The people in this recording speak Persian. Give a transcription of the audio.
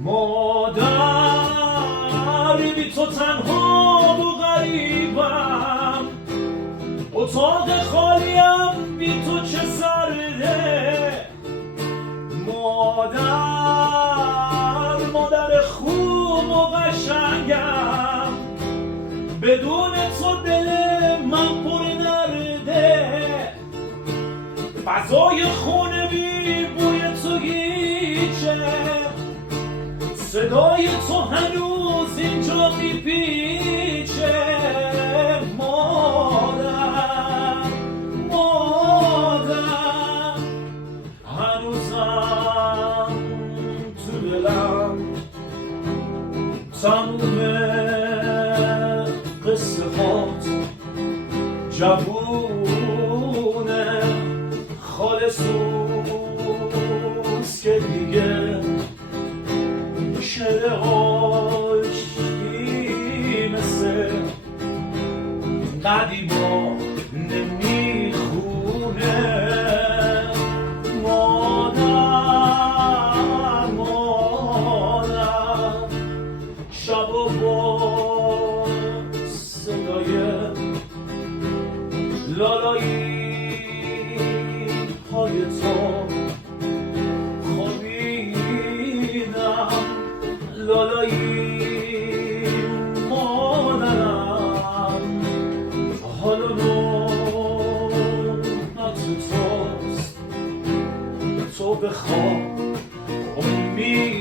مادر بی تو تنها و غریبم، اتاق خالیم بی تو چه سرده. مادر خوب و قشنگم، بدون تو دل من پر نرده. فضای خونه بی بوی تو هیچه، صدای تو هنوز اینجا میپیچه. مادر هنوزم تو دلم تموم قصه هات جوونه، خالصوست که دیگه شعر عاشقی مثل قدیما نمیخونه. مادر شب و با صدای لالایی های تو خوابیدم. لالایی مادرم حالا نوبت توست، تو بخواب امید